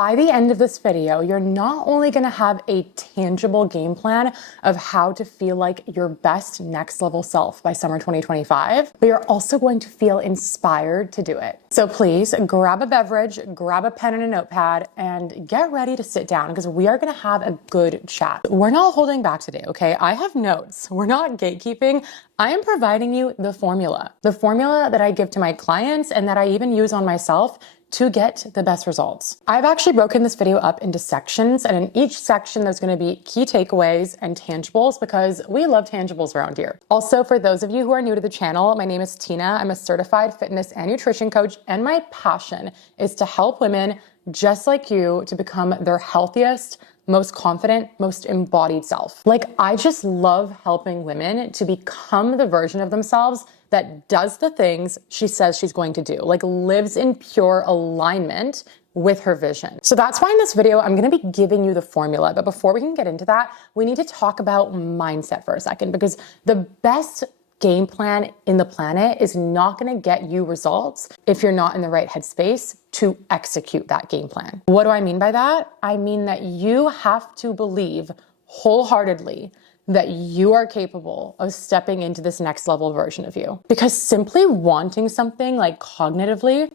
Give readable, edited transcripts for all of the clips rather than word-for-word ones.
by the end of this video, you're not only gonna have a tangible game plan of how to feel like your best next level self by summer 2025, but you're also going to feel inspired to do it. So please grab a beverage, grab a pen and a notepad, and get ready to sit down because we are gonna have a good chat. We're not holding back today, okay? I have notes. We're not gatekeeping. I am providing you the formula that I give to my clients and that I even use on myself to get the best results. I've actually broken this video up into sections, and in each section there's gonna be key takeaways and tangibles because we love tangibles around here. Also, for those of you who are new to the channel, my name is Tina. I'm a certified fitness and nutrition coach, and my passion is to help women just like you to become their healthiest, most confident, most embodied self. Like, I just love helping women to become the version of themselves that does the things she says she's going to do, like lives in pure alignment with her vision. So that's why in this video, I'm gonna be giving you the formula. But before we can get into that, we need to talk about mindset for a second, because the best game plan in the planet is not gonna get you results if you're not in the right headspace to execute that game plan. What do I mean by that? I mean that you have to believe wholeheartedly that you are capable of stepping into this next level version of you. Because simply wanting something, like cognitively,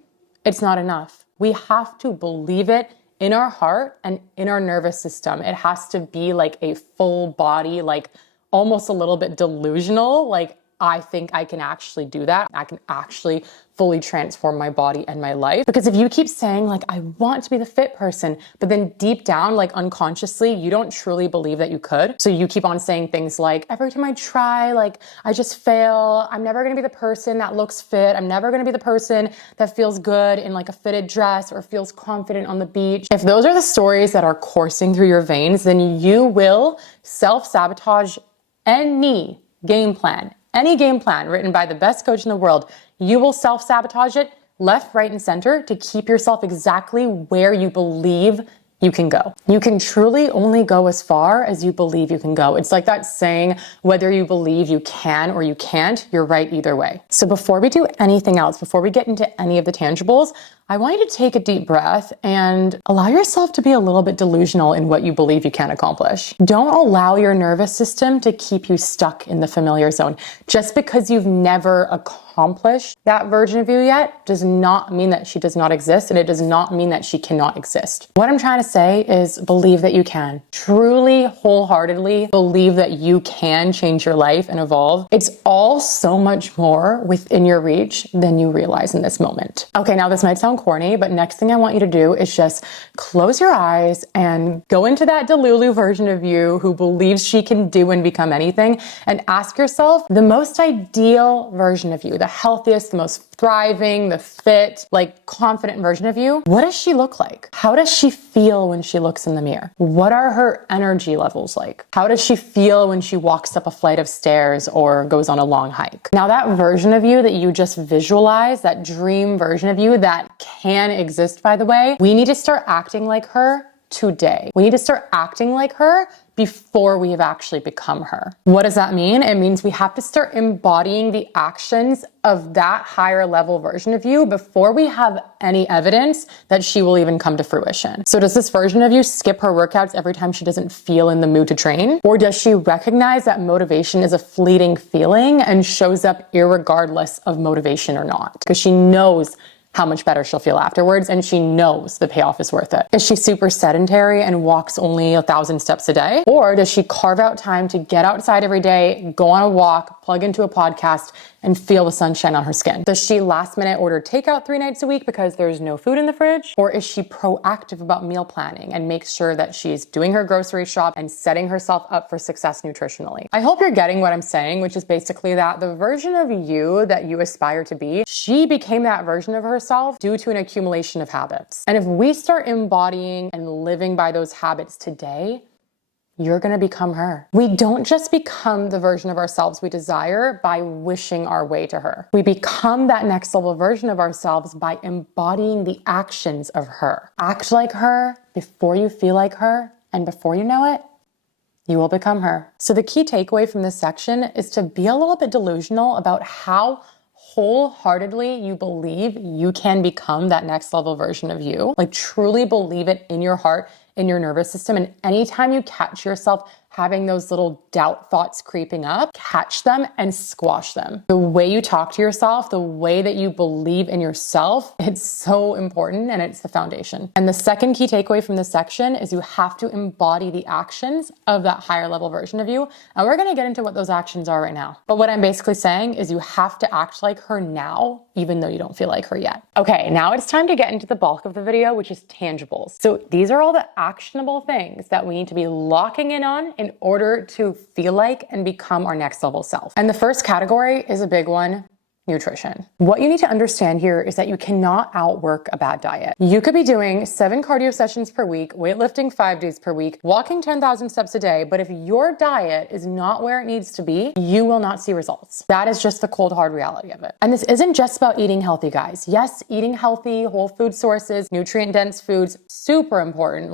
it's not enough. We have to believe it in our heart and in our nervous system. It has to be like a full body, like almost a little bit delusional, like I think I can actually do that. I can actually fully transform my body and my life. Because if you keep saying like, I want to be the fit person, but then deep down, like unconsciously, you don't truly believe that you could. So you keep on saying things like, every time I try, like I just fail. I'm never gonna be the person that looks fit. I'm never gonna be the person that feels good in like a fitted dress or feels confident on the beach. If those are the stories that are coursing through your veins, then you will self-sabotage any game plan. Any game plan written by the best coach in the world, you will self-sabotage it left, right, and center to keep yourself exactly where you believe you can go. You can truly only go as far as you believe you can go. It's like that saying, whether you believe you can or you can't, you're right either way. So before we do anything else, before we get into any of the tangibles, I want you to take a deep breath and allow yourself to be a little bit delusional in what you believe you can accomplish. Don't allow your nervous system to keep you stuck in the familiar zone. Just because you've never accomplished that version of you yet does not mean that she does not exist, and it does not mean that she cannot exist. What I'm trying to say is believe that you can. Truly, wholeheartedly believe that you can change your life and evolve. It's all so much more within your reach than you realize in this moment. Okay, now this might sound corny, but next thing I want you to do is just close your eyes and go into that Delulu version of you who believes she can do and become anything, and ask yourself the most ideal version of you, the healthiest, the most thriving, the fit, like confident version of you. What does she look like? How does she feel when she looks in the mirror? What are her energy levels like? How does she feel when she walks up a flight of stairs or goes on a long hike? Now that version of you that you just visualize, that dream version of you that can exist, by the way, we need to start acting like her today. We need to start acting like her before we have actually become her. What does that mean? It means we have to start embodying the actions of that higher level version of you before we have any evidence that she will even come to fruition. So does this version of you skip her workouts every time she doesn't feel in the mood to train? Or does she recognize that motivation is a fleeting feeling and shows up irregardless of motivation or not? Because she knows how much better she'll feel afterwards, and she knows the payoff is worth it. Is she super sedentary and walks only 1,000 steps a day? Or does she carve out time to get outside every day, go on a walk, plug into a podcast, and feel the sunshine on her skin? Does she last minute order takeout 3 nights a week because there's no food in the fridge? Or is she proactive about meal planning and makes sure that she's doing her grocery shop and setting herself up for success nutritionally? I hope you're getting what I'm saying, which is basically that the version of you that you aspire to be, she became that version of herself due to an accumulation of habits. And if we start embodying and living by those habits today, you're gonna become her. We don't just become the version of ourselves we desire by wishing our way to her. We become that next level version of ourselves by embodying the actions of her. Act like her before you feel like her, and before you know it, you will become her. So the key takeaway from this section is to be a little bit delusional about how wholeheartedly you believe you can become that next level version of you, like truly believe it in your heart, in your nervous system. And anytime you catch yourself having those little doubt thoughts creeping up, catch them and squash them. The way you talk to yourself, the way that you believe in yourself, it's so important and it's the foundation. And the second key takeaway from this section is you have to embody the actions of that higher level version of you. And we're gonna get into what those actions are right now. But what I'm basically saying is you have to act like her now, even though you don't feel like her yet. Okay, now it's time to get into the bulk of the video, which is tangibles. So these are all the actionable things that we need to be locking in on in order to feel like and become our next level self. And the first category is a big one: nutrition. What you need to understand here is that you cannot outwork a bad diet. You could be doing 7 cardio sessions per week, weightlifting 5 days per week, walking 10,000 steps a day, but if your diet is not where it needs to be, you will not see results. That is just the cold, hard reality of it. And this isn't just about eating healthy, guys. Yes, eating healthy, whole food sources, nutrient-dense foods, super important,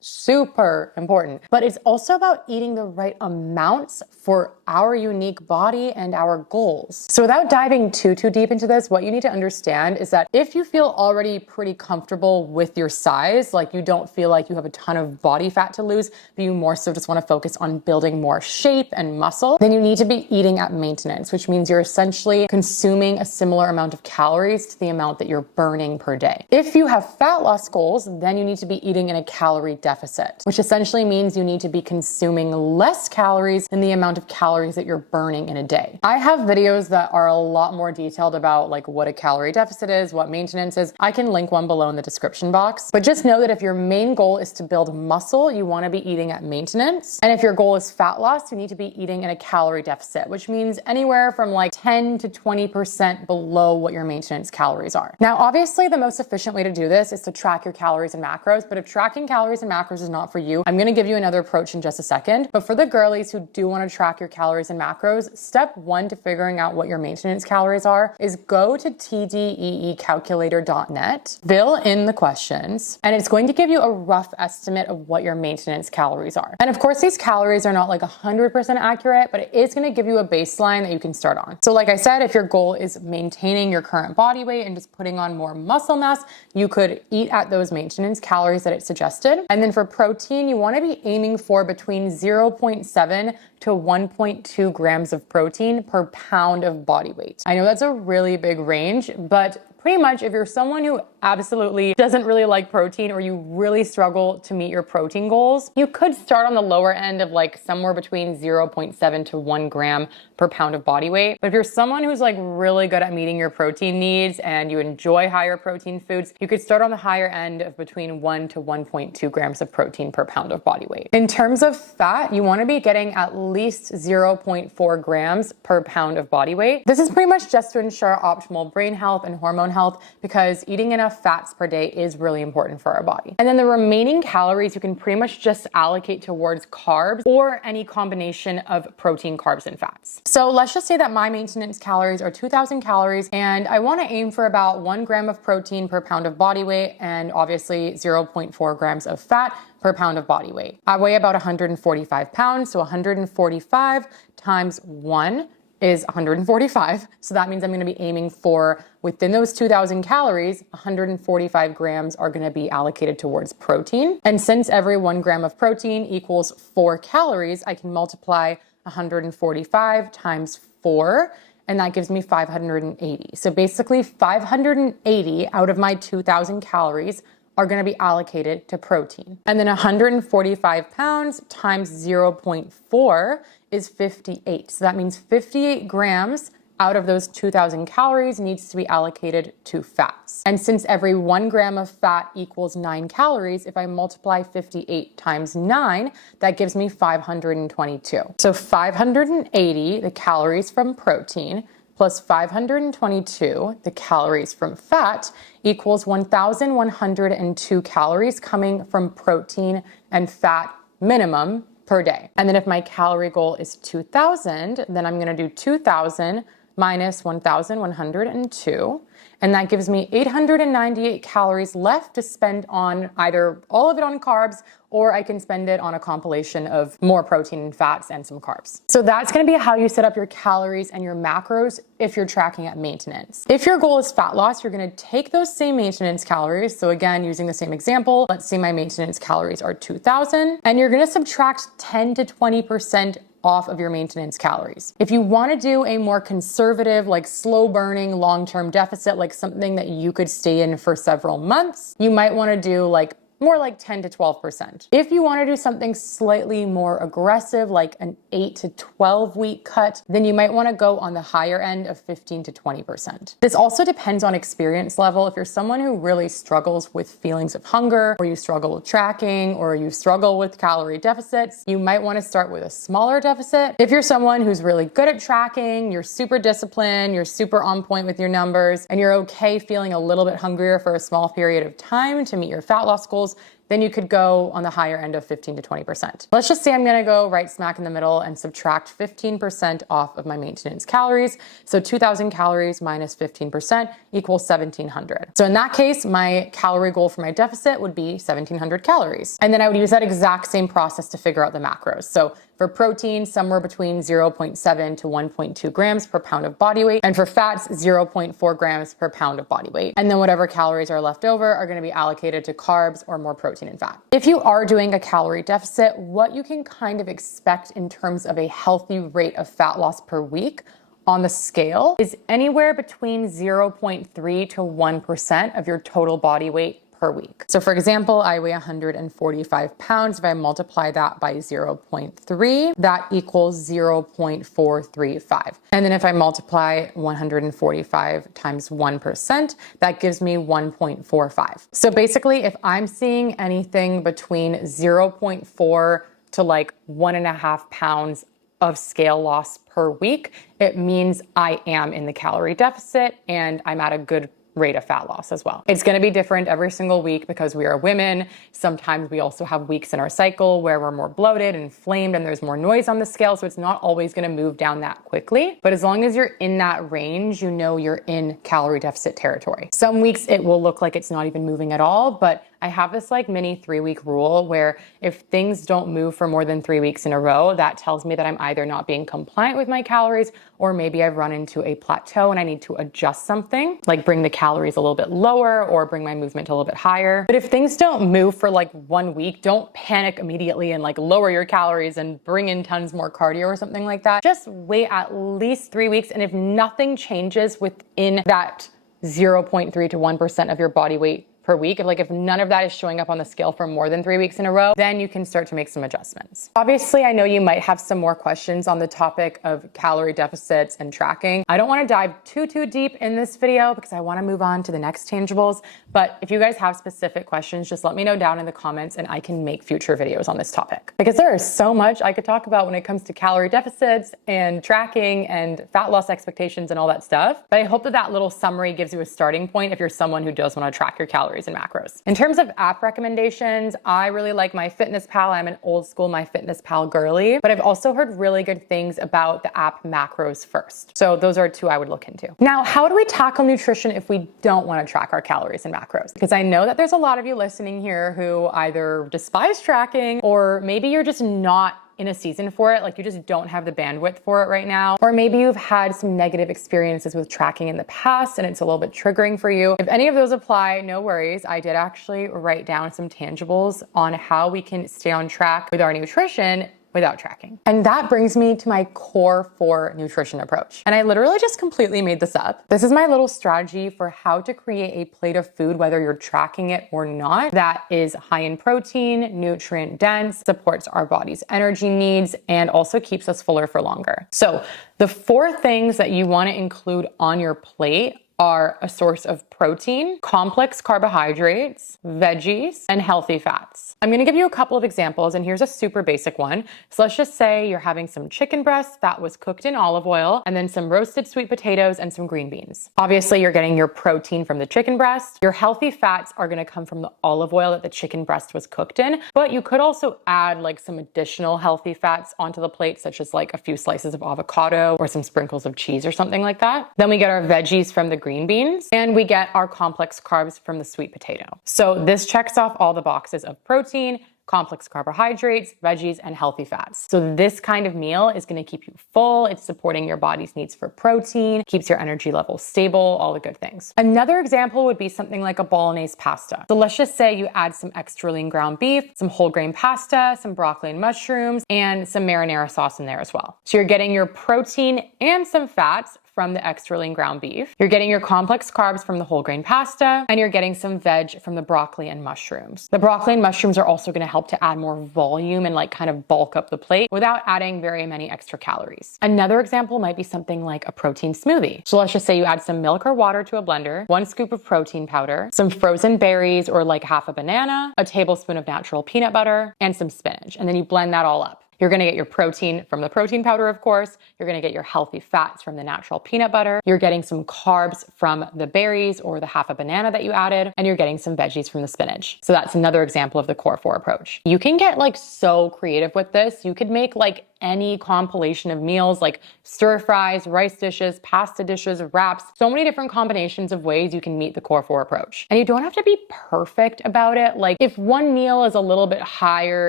super important. But it's also about eating the right amounts for our unique body and our goals. So without diving too deep into this, what you need to understand is that if you feel already pretty comfortable with your size, like you don't feel like you have a ton of body fat to lose, but you more so just want to focus on building more shape and muscle, then you need to be eating at maintenance, which means you're essentially consuming a similar amount of calories to the amount that you're burning per day. If you have fat loss goals, then you need to be eating in a calorie deficit, which essentially means you need to be consuming less calories than the amount of calories that you're burning in a day. I have videos that are a lot more detailed about what a calorie deficit is, what maintenance is. I can link one below in the description box, but just know that if your main goal is to build muscle, you want to be eating at maintenance. And if your goal is fat loss, you need to be eating in a calorie deficit, which means anywhere from 10 to 20% below what your maintenance calories are. Now, obviously the most efficient way to do this is to track your calories and macros, but if tracking calories and macros is not for you, I'm going to give you another approach in just a second. But for the girlies who do want to track your calories and macros, step 1 to figuring out what your maintenance calories are is go to tdeecalculator.net, fill in the questions, and it's going to give you a rough estimate of what your maintenance calories are. And of course, these calories are not 100% accurate, but it is going to give you a baseline that you can start on. So like I said, if your goal is maintaining your current body weight and just putting on more muscle mass, you could eat at those maintenance calories that it suggested. And then for protein, you want to be aiming for between 0.7 to 1.2 grams of protein per pound of body weight. I know that's a really big range, but pretty much if you're someone who absolutely doesn't really like protein or you really struggle to meet your protein goals, you could start on the lower end of somewhere between 0.7 to 1 gram per pound of body weight. But if you're someone who's really good at meeting your protein needs and you enjoy higher protein foods, you could start on the higher end of between 1 to 1.2 grams of protein per pound of body weight. In terms of fat, you want to be getting at least 0.4 grams per pound of body weight. This is pretty much just to ensure optimal brain health and hormone health, because eating enough fats per day is really important for our body. And then the remaining calories you can pretty much just allocate towards carbs or any combination of protein, carbs, and fats. So let's just say that my maintenance calories are 2,000 calories and I want to aim for about 1 gram of protein per pound of body weight and obviously 0.4 grams of fat per pound of body weight. I weigh about 145 pounds, so 145 times 1 is 145. So that means I'm going to be aiming for, within those 2,000 calories, 145 grams are going to be allocated towards protein. And since every 1 gram of protein equals 4 calories, I can multiply 145 times 4, and that gives me 580. So basically 580 out of my 2,000 calories are going to be allocated to protein. And then 145 pounds times 0.4 is 58. So that means 58 grams out of those 2,000 calories needs to be allocated to fats. And since every 1 gram of fat equals 9 calories, if I multiply 58 times 9, that gives me 522. So 580, the calories from protein, plus 522, the calories from fat, equals 1,102 calories coming from protein and fat minimum per day. And then if my calorie goal is 2,000, then I'm gonna do 2,000 minus 1,102. And that gives me 898 calories left to spend on either all of it on carbs, or I can spend it on a compilation of more protein and fats and some carbs. So that's gonna be how you set up your calories and your macros if you're tracking at maintenance. If your goal is fat loss, you're gonna take those same maintenance calories. So again, using the same example, let's say my maintenance calories are 2,000, and you're gonna subtract 10 to 20% off of your maintenance calories. If you want to do a more conservative, like slow burning, long-term deficit, like something that you could stay in for several months, you might want to do more like 10 to 12%. If you want to do something slightly more aggressive, like an 8 to 12 week cut, then you might want to go on the higher end of 15 to 20%. This also depends on experience level. If you're someone who really struggles with feelings of hunger, or you struggle with tracking, or you struggle with calorie deficits, you might want to start with a smaller deficit. If you're someone who's really good at tracking, you're super disciplined, you're super on point with your numbers, and you're okay feeling a little bit hungrier for a small period of time to meet your fat loss goals, then you could go on the higher end of 15 to 20%. Let's just say I'm gonna go right smack in the middle and subtract 15% off of my maintenance calories. So 2,000 calories minus 15% equals 1,700. So in that case, my calorie goal for my deficit would be 1,700 calories. And then I would use that exact same process to figure out the macros. So for protein, somewhere between 0.7 to 1.2 grams per pound of body weight. And for fats, 0.4 grams per pound of body weight. And then whatever calories are left over are gonna be allocated to carbs or more protein and fat. If you are doing a calorie deficit, what you can kind of expect in terms of a healthy rate of fat loss per week on the scale is anywhere between 0.3 to 1% of your total body weight per week. So for example, I weigh 145 pounds. If I multiply that by 0.3, that equals 0.435. And then if I multiply 145 times 1%, that gives me 1.45. So basically, if I'm seeing anything between 0.4 to like 1.5 pounds of scale loss per week, it means I am in the calorie deficit and I'm at a good rate of fat loss as well. It's going to be different every single week because we are women. Sometimes we also have weeks in our cycle where we're more bloated and inflamed and there's more noise on the scale. So it's not always going to move down that quickly. But as long as you're in that range, you know you're in calorie deficit territory. Some weeks it will look like it's not even moving at all, but I have this like mini 3-week rule where if things don't move for more than 3 weeks in a row, that tells me that I'm either not being compliant with my calories or maybe I've run into a plateau and I need to adjust something, like bring the calories a little bit lower or bring my movement a little bit higher. But if things don't move for like 1 week, don't panic immediately and like lower your calories and bring in tons more cardio or something like that. Just wait at least 3 weeks. And if nothing changes within that 0.3 to 1% of your body weight per week, if none of that is showing up on the scale for more than 3 weeks in a row, then you can start to make some adjustments. Obviously, I know you might have some more questions on the topic of calorie deficits and tracking. I don't want to dive too deep in this video because I want to move on to the next tangibles. But if you guys have specific questions, just let me know down in the comments and I can make future videos on this topic. Because there is so much I could talk about when it comes to calorie deficits and tracking and fat loss expectations and all that stuff. But I hope that that little summary gives you a starting point if you're someone who does want to track your calories and macros. In terms of app recommendations, I really like MyFitnessPal. I'm an old school MyFitnessPal girly, but I've also heard really good things about the app Macros First. So those are 2 I would look into. Now, how do we tackle nutrition if we don't want to track our calories and macros? Because I know that there's a lot of you listening here who either despise tracking or maybe you're just not in a season for it, like you just don't have the bandwidth for it right now. Or maybe you've had some negative experiences with tracking in the past and it's a little bit triggering for you. If any of those apply, no worries. I did actually write down some tangibles on how we can stay on track with our nutrition without tracking. And that brings me to my core 4 nutrition approach. And I literally just completely made this up. This is my little strategy for how to create a plate of food, whether you're tracking it or not, that is high in protein, nutrient dense, supports our body's energy needs, and also keeps us fuller for longer. So the 4 things that you want to include on your plate are a source of protein, complex carbohydrates, veggies, and healthy fats. I'm gonna give you a couple of examples, and here's a super basic one. So let's just say you're having some chicken breast that was cooked in olive oil, and then some roasted sweet potatoes and some green beans. Obviously, you're getting your protein from the chicken breast. Your healthy fats are gonna come from the olive oil that the chicken breast was cooked in, but you could also add like some additional healthy fats onto the plate, such as like a few slices of avocado or some sprinkles of cheese or something like that. Then we get our veggies from the green beans, and we get our complex carbs from the sweet potato. So this checks off all the boxes of protein, complex carbohydrates, veggies, and healthy fats. So this kind of meal is gonna keep you full. It's supporting your body's needs for protein, keeps your energy levels stable, all the good things. Another example would be something like a bolognese pasta. So let's just say you add some extra lean ground beef, some whole grain pasta, some broccoli and mushrooms, and some marinara sauce in there as well. So you're getting your protein and some fats from the extra lean ground beef. You're getting your complex carbs from the whole grain pasta, and you're getting some veg from the broccoli and mushrooms. The broccoli and mushrooms are also gonna help to add more volume and like kind of bulk up the plate without adding very many extra calories. Another example might be something like a protein smoothie. So let's just say you add some milk or water to a blender, 1 scoop of protein powder, some frozen berries or like half a banana, a tablespoon of natural peanut butter, and some spinach. And then you blend that all up. You're gonna get your protein from the protein powder, of course. You're gonna get your healthy fats from the natural peanut butter. You're getting some carbs from the berries or the half a banana that you added, and you're getting some veggies from the spinach. So that's another example of the Core 4 approach. You can get like so creative with this. You could make like any compilation of meals like stir fries, rice dishes, pasta dishes, wraps, so many different combinations of ways you can meet the Core 4 approach. And you don't have to be perfect about it. Like if one meal is a little bit higher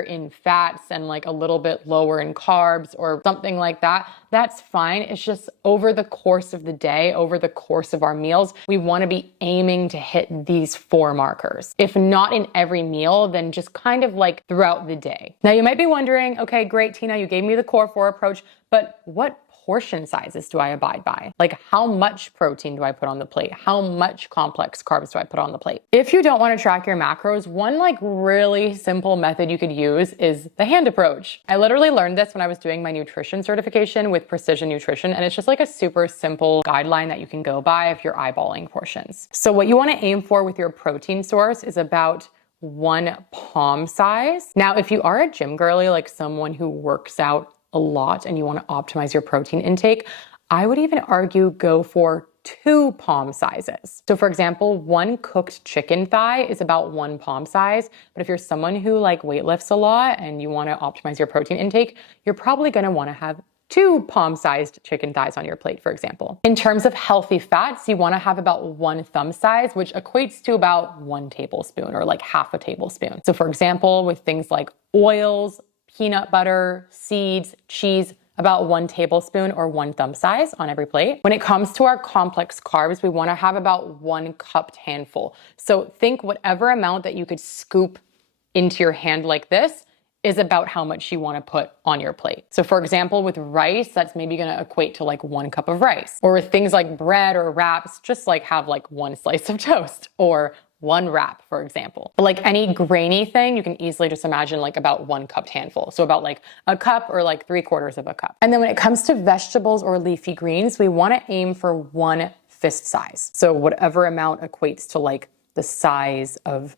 in fats and like a little bit lower in carbs or something like that, that's fine. It's just over the course of the day, over the course of our meals, we want to be aiming to hit these 4 markers. If not in every meal, then just kind of like throughout the day. Now you might be wondering, okay, great, Tina, you gave me the Core 4 approach, but what portion sizes do I abide by? Like how much protein do I put on the plate? How much complex carbs do I put on the plate? If you don't want to track your macros, one like really simple method you could use is the hand approach. I literally learned this when I was doing my nutrition certification with Precision Nutrition, and it's just like a super simple guideline that you can go by if you're eyeballing portions. So what you want to aim for with your protein source is about 1 palm size. Now, if you are a gym girly, like someone who works out a lot and you want to optimize your protein intake, I would even argue go for 2 palm sizes. So for example, 1 cooked chicken thigh is about 1 palm size. But if you're someone who like weightlifts a lot and you want to optimize your protein intake, you're probably going to want to have 2 palm-sized chicken thighs on your plate, for example. In terms of healthy fats, you want to have about 1 thumb size, which equates to about 1 tablespoon or like half a tablespoon. So for example, with things like oils, peanut butter, seeds, cheese, about 1 tablespoon or 1 thumb size on every plate. When it comes to our complex carbs, we want to have about 1 cupped handful. So think whatever amount that you could scoop into your hand like this is about how much you want to put on your plate. So for example, with rice, that's maybe going to equate to like 1 cup of rice. Or with things like bread or wraps, just like have like 1 slice of toast or 1 wrap, for example. But like any grainy thing, you can easily just imagine like about 1 cupped handful. So about like a cup or like 3/4 of a cup. And then when it comes to vegetables or leafy greens, we want to aim for 1 fist size. So whatever amount equates to like the size of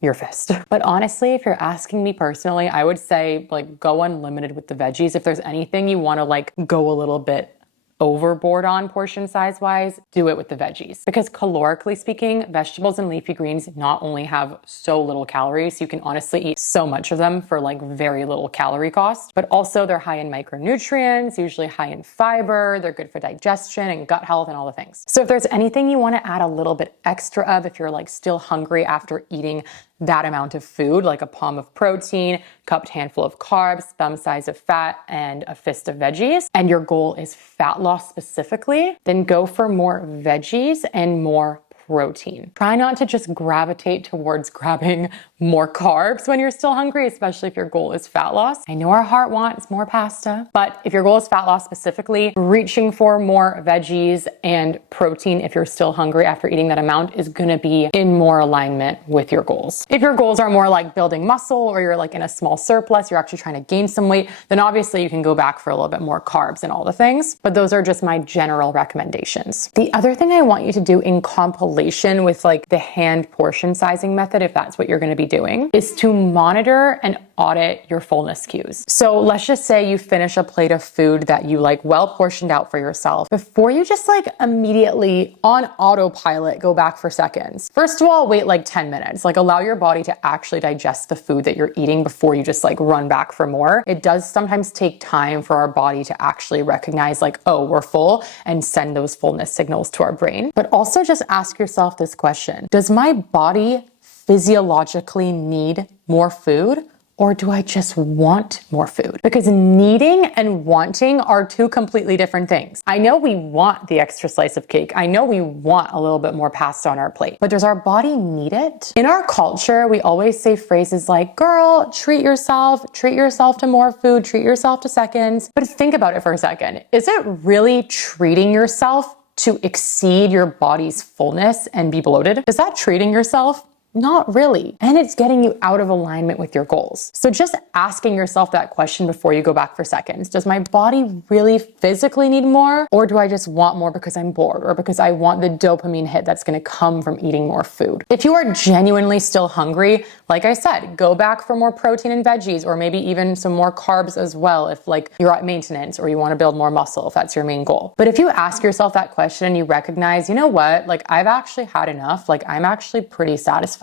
your fist. But honestly, if you're asking me personally, I would say like go unlimited with the veggies. If there's anything you want to like go a little bit overboard on portion size wise, do it with the veggies. Because calorically speaking, vegetables and leafy greens not only have so little calories, you can honestly eat so much of them for like very little calorie cost, but also they're high in micronutrients, usually high in fiber, they're good for digestion and gut health and all the things. So if there's anything you want to add a little bit extra of, if you're like still hungry after eating that amount of food, like a palm of protein, cupped handful of carbs, thumb size of fat, and a fist of veggies, and your goal is fat loss specifically, then go for more veggies and more protein. Try not to just gravitate towards grabbing more carbs when you're still hungry, especially if your goal is fat loss. I know our heart wants more pasta, but if your goal is fat loss specifically, reaching for more veggies and protein if you're still hungry after eating that amount is gonna be in more alignment with your goals. If your goals are more like building muscle or you're like in a small surplus, you're actually trying to gain some weight, then obviously you can go back for a little bit more carbs and all the things, but those are just my general recommendations. The other thing I want you to do in compilation with like the hand portion sizing method, if that's what you're gonna be doing, is to monitor and audit your fullness cues. So let's just say you finish a plate of food that you like well portioned out for yourself. Before you just like immediately on autopilot go back for seconds. First of all, wait like 10 minutes. Like allow your body to actually digest the food that you're eating before you just like run back for more. It does sometimes take time for our body to actually recognize like, oh, we're full, and send those fullness signals to our brain. But also just ask yourself this question: does my body physiologically need more food? Or do I just want more food? Because needing and wanting are two completely different things. I know we want the extra slice of cake. I know we want a little bit more pasta on our plate, but does our body need it? In our culture, we always say phrases like, girl, treat yourself to more food, treat yourself to seconds. But think about it for a second. Is it really treating yourself to exceed your body's fullness and be bloated? Is that treating yourself? Not really. And it's getting you out of alignment with your goals. So just asking yourself that question before you go back for seconds: does my body really physically need more? Or do I just want more because I'm bored, or because I want the dopamine hit that's gonna come from eating more food? If you are genuinely still hungry, like I said, go back for more protein and veggies, or maybe even some more carbs as well if like you're at maintenance or you wanna build more muscle, if that's your main goal. But if you ask yourself that question and you recognize, you know what, like I've actually had enough, like I'm actually pretty satisfied,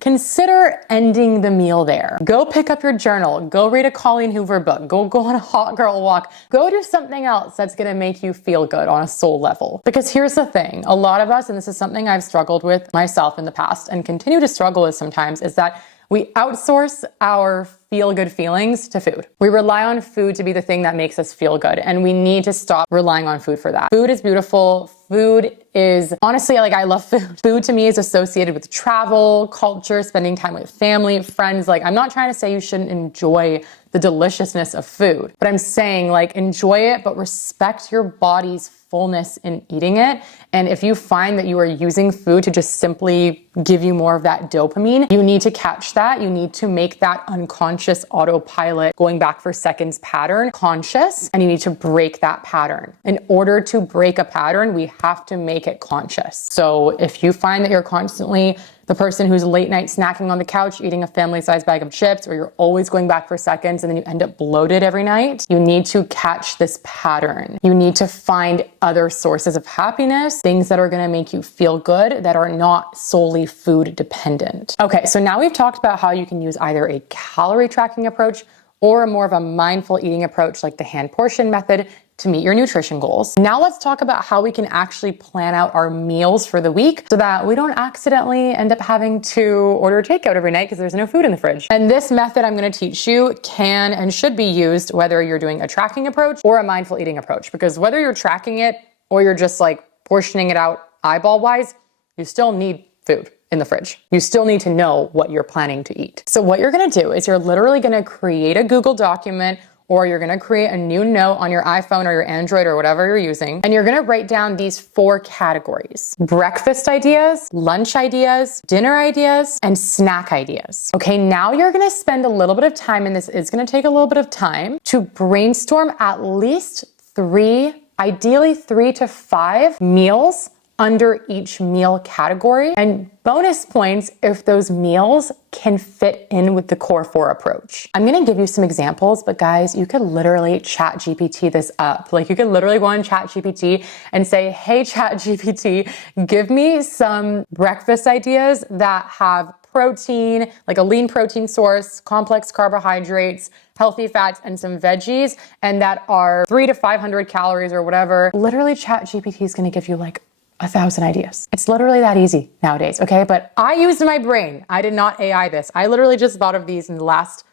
consider ending the meal there. Go pick up your journal, go read a Colleen Hoover book, go on a hot girl walk, go do something else that's gonna make you feel good on a soul level. Because here's the thing, a lot of us, and this is something I've struggled with myself in the past and continue to struggle with sometimes, is that we outsource our feel-good feelings to food. We rely on food to be the thing that makes us feel good, and we need to stop relying on food for that. Food is beautiful. Food is, honestly, like I love food. Food to me is associated with travel, culture, spending time with family, friends. Like I'm not trying to say you shouldn't enjoy the deliciousness of food, but I'm saying like enjoy it, but respect your body's fullness in eating it. And if you find that you are using food to just simply give you more of that dopamine, you need to catch that. You need to make that unconscious autopilot going back for seconds pattern conscious, and you need to break that pattern. In order to break a pattern, we have to make it conscious. So if you find that you're constantly the person who's late night snacking on the couch, eating a family-sized bag of chips, or you're always going back for seconds and then you end up bloated every night, you need to catch this pattern. You need to find other sources of happiness, things that are gonna make you feel good that are not solely food dependent. Okay, so now we've talked about how you can use either a calorie tracking approach or more of a mindful eating approach like the hand portion method to meet your nutrition goals. Now let's talk about how we can actually plan out our meals for the week so that we don't accidentally end up having to order takeout every night because there's no food in the fridge. And this method I'm gonna teach you can and should be used whether you're doing a tracking approach or a mindful eating approach, because whether you're tracking it or you're just like portioning it out eyeball wise, you still need food in the fridge. You still need to know what you're planning to eat. So what you're gonna do is you're literally gonna create a Google document, or you're gonna create a new note on your iPhone or your Android or whatever you're using, and you're gonna write down these 4 categories: breakfast ideas, lunch ideas, dinner ideas, and snack ideas. Okay, now you're gonna spend a little bit of time, and this is gonna take a little bit of time, to brainstorm at least 3, ideally 3 to 5 meals under each meal category, and bonus points if those meals can fit in with the core 4 approach. I'm gonna give you some examples, but guys, you could literally chat GPT this up. Like you could literally go on chat GPT and say, hey chat GPT, give me some breakfast ideas that have protein, like a lean protein source, complex carbohydrates, healthy fats, and some veggies, and that are 300 to 500 calories or whatever. Literally chat GPT is gonna give you like 1,000 ideas. It's literally that easy nowadays, okay? But I used my brain. I did not AI this. I literally just thought of these in the last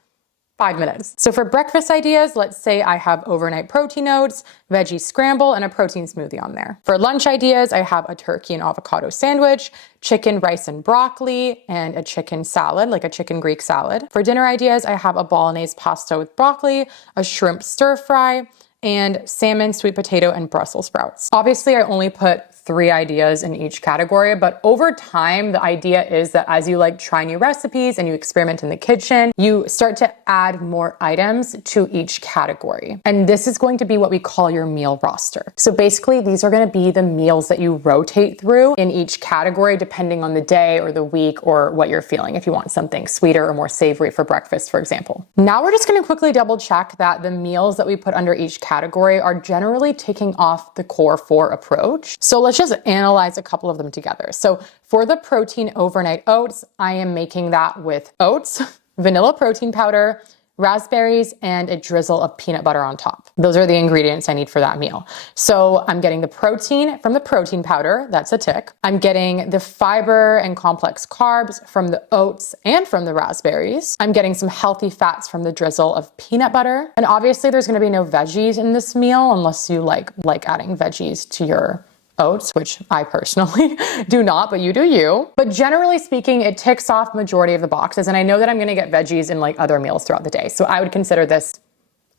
5 minutes. So for breakfast ideas, let's say I have overnight protein oats, veggie scramble, and a protein smoothie on there. For lunch ideas, I have a turkey and avocado sandwich, chicken, rice, and broccoli, and a chicken salad, like a chicken Greek salad. For dinner ideas, I have a bolognese pasta with broccoli, a shrimp stir fry, and salmon, sweet potato, and Brussels sprouts. Obviously, I only put 3 ideas in each category, but over time, the idea is that as you like try new recipes and you experiment in the kitchen, you start to add more items to each category. And this is going to be what we call your meal roster. So basically, these are going to be the meals that you rotate through in each category, depending on the day or the week or what you're feeling. If you want something sweeter or more savory for breakfast, for example. Now we're just going to quickly double check that the meals that we put under each category are generally taking off the core 4 approach. So let's just analyze a couple of them together. So for the protein overnight oats, I am making that with oats, vanilla protein powder, raspberries, and a drizzle of peanut butter on top. Those are the ingredients I need for that meal. So I'm getting the protein from the protein powder, that's a tick. I'm getting the fiber and complex carbs from the oats and from the raspberries. I'm getting some healthy fats from the drizzle of peanut butter. And obviously there's gonna be no veggies in this meal unless you like adding veggies to your oats, which I personally do not, but you do you. But generally speaking, it ticks off majority of the boxes. And I know that I'm going to get veggies in like other meals throughout the day. So I would consider this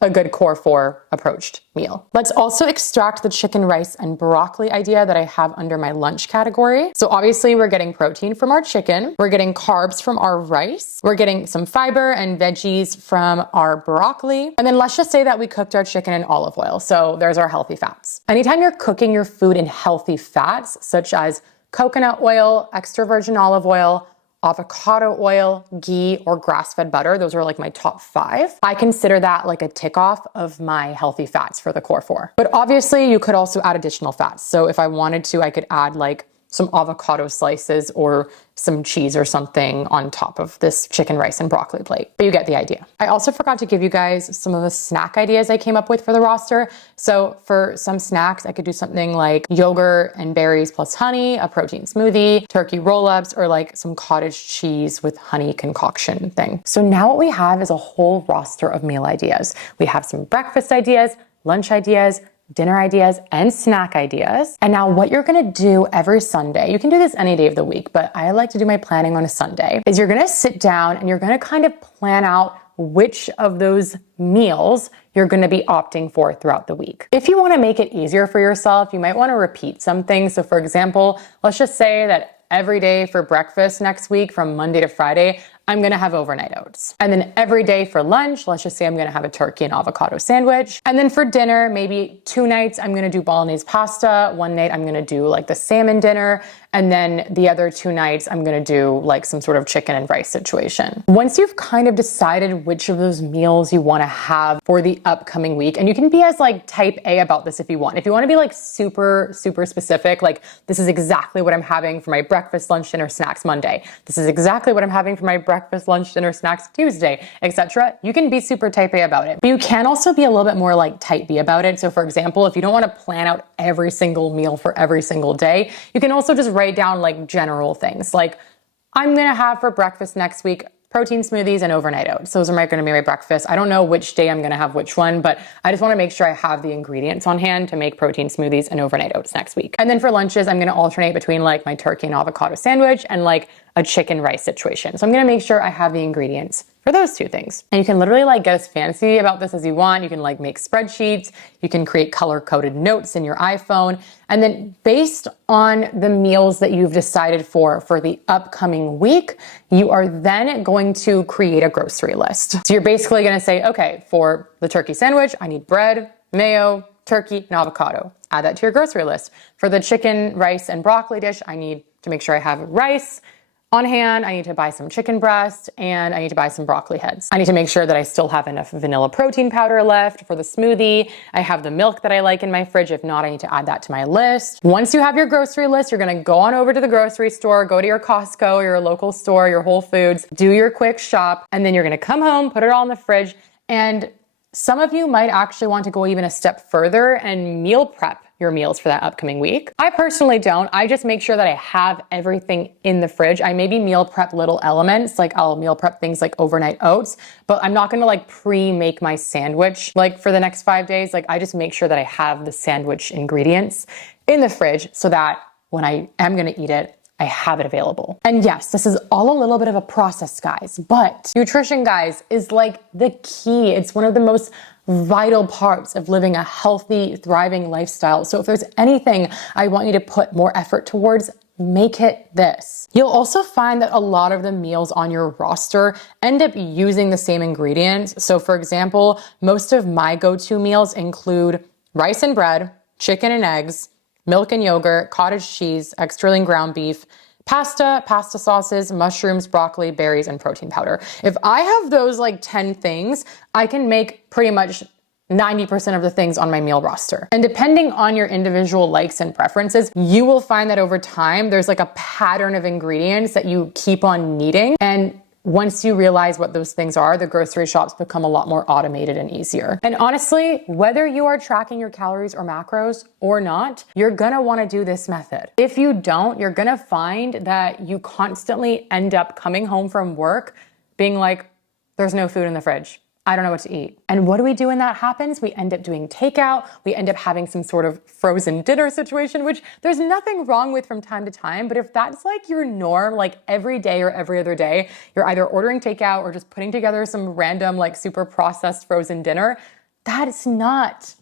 a good core 4 approached meal. Let's also extract the chicken, rice, and broccoli idea that I have under my lunch category. So obviously we're getting protein from our chicken, we're getting carbs from our rice, we're getting some fiber and veggies from our broccoli. And then let's just say that we cooked our chicken in olive oil. So there's our healthy fats. Anytime you're cooking your food in healthy fats, such as coconut oil, extra virgin olive oil, avocado oil, ghee, or grass-fed butter. Those are like my top 5. I consider that like a tick off of my healthy fats for the core 4. But obviously you could also add additional fats. So if I wanted to, I could add like some avocado slices or some cheese or something on top of this chicken, rice, and broccoli plate. But you get the idea. I also forgot to give you guys some of the snack ideas I came up with for the roster. So for some snacks, I could do something like yogurt and berries plus honey, a protein smoothie, turkey roll-ups, or like some cottage cheese with honey concoction thing. So now what we have is a whole roster of meal ideas. We have some breakfast ideas, lunch ideas, dinner ideas, and snack ideas. And now what you're gonna do every Sunday, you can do this any day of the week, but I like to do my planning on a Sunday, is you're gonna sit down and you're gonna kind of plan out which of those meals you're gonna be opting for throughout the week. If you wanna make it easier for yourself, you might wanna repeat something. So for example, let's just say that every day for breakfast next week from Monday to Friday, I'm gonna have overnight oats. And then every day for lunch, let's just say I'm gonna have a turkey and avocado sandwich. And then for dinner, maybe 2 nights, I'm gonna do bolognese pasta. 1 night, I'm gonna do like the salmon dinner. And then the other 2 nights, I'm gonna do like some sort of chicken and rice situation. Once you've kind of decided which of those meals you wanna have for the upcoming week, and you can be as like type A about this if you want. If you wanna be like super specific, like this is exactly what I'm having for my breakfast, lunch, dinner, snacks Monday. This is exactly what I'm having for my breakfast, lunch, dinner, snacks Tuesday, etc. You can be super type A about it. But you can also be a little bit more like type B about it. So for example, if you don't wanna plan out every single meal for every single day, you can also just write down like general things like I'm gonna have for breakfast next week protein smoothies and overnight oats. Those are gonna be my breakfast. I don't know which day I'm gonna have which one, but I just wanna make sure I have the ingredients on hand to make protein smoothies and overnight oats next week. And then for lunches, I'm gonna alternate between like my turkey and avocado sandwich and like a chicken rice situation. So I'm gonna make sure I have the ingredients for those 2 things. And you can literally like get as fancy about this as you want. You can like make spreadsheets, you can create color-coded notes in your iPhone, and then based on the meals that you've decided for the upcoming week, you are then going to create a grocery list. So you're basically gonna say, okay, for the turkey sandwich, I need bread, mayo, turkey, and avocado. Add that to your grocery list. For the chicken, rice, and broccoli dish, I need to make sure I have rice on hand, I need to buy some chicken breast, and I need to buy some broccoli heads. I need to make sure that I still have enough vanilla protein powder left for the smoothie. I have the milk that I like in my fridge. If not, I need to add that to my list. Once you have your grocery list, you're gonna go on over to the grocery store, go to your Costco, your local store, your Whole Foods, do your quick shop, and then you're gonna come home, put it all in the fridge, and some of you might actually want to go even a step further and meal prep your meals for that upcoming week. I personally don't. I just make sure that I have everything in the fridge. I maybe meal prep little elements, like I'll meal prep things like overnight oats, but I'm not gonna like pre-make my sandwich like for the next 5 days. Like I just make sure that I have the sandwich ingredients in the fridge so that when I am gonna eat it, I I have it available. And yes, this is all a little bit of a process, guys, but nutrition, guys, is like the key. It's one of the most vital parts of living a healthy, thriving lifestyle. So if there's anything I want you to put more effort towards, make it this. You'll also find that a lot of the meals on your roster end up using the same ingredients. So for example, most of my go-to meals include rice and bread, chicken and eggs, milk and yogurt, cottage cheese, extra lean ground beef, pasta, pasta sauces, mushrooms, broccoli, berries, and protein powder. If I have those like 10 things, I can make pretty much 90% of the things on my meal roster. And depending on your individual likes and preferences, you will find that over time, there's like a pattern of ingredients that you keep on needing. And once you realize what those things are, the grocery shops become a lot more automated and easier. And honestly, whether you are tracking your calories or macros or not, you're gonna wanna do this method. If you don't, you're gonna find that you constantly end up coming home from work being like, there's no food in the fridge. I don't know what to eat. And what do we do when that happens? We end up doing takeout. We end up having some sort of frozen dinner situation, which there's nothing wrong with from time to time. But if that's like your norm, like every day or every other day, you're either ordering takeout or just putting together some random, like super processed frozen dinner, that's not